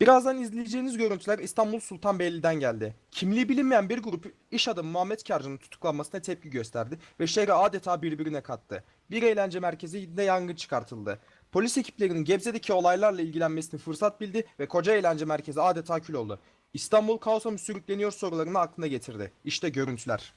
Birazdan izleyeceğiniz görüntüler İstanbul Sultanbeyli'den geldi. Kimliği bilinmeyen bir grup iş adamı Muhammed Karcı'nın tutuklanmasına tepki gösterdi ve şehri adeta birbirine kattı. Bir eğlence merkezinde yangın çıkartıldı. Polis ekiplerinin Gebze'deki olaylarla ilgilenmesini fırsat bildi ve koca eğlence merkezi adeta kül oldu. İstanbul kaosa mı sürükleniyor sorularını aklına getirdi. İşte görüntüler.